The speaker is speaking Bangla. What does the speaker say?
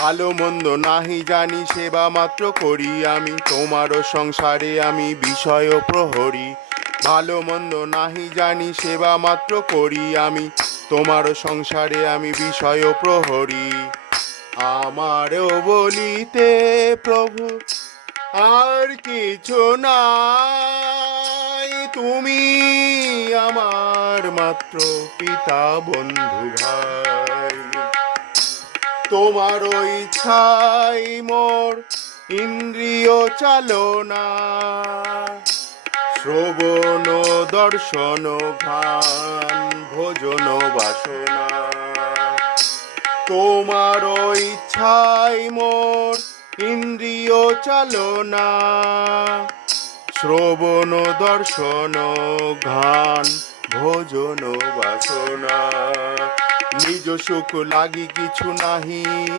ভালো মন্দ নাহি জানি, সেবা মাত্র করি আমি, তোমারও সংসারে আমি বিষয় প্রহরী। ভালো মন্দ নাহি জানি, সেবা মাত্র করি আমি, তোমারও সংসারে আমি বিষয় প্রহরী। আমারও বলিতে প্রভু আর কিছু নাই, তুমি আমার মাত্র পিতা বন্ধু ভাই। তোমার ইচ্ছাই মোর ইন্দ্রিয় চালনা, শ্রবণ দর্শন ঘ্রাণ ভোজন বাসনা। তোমার ইচ্ছাই মোর ইন্দ্রিয় চালনা, শ্রবণ দর্শন ঘ্রাণ ভোজন বাসনা। নিজ সুখ লাগি কিছু নাহি,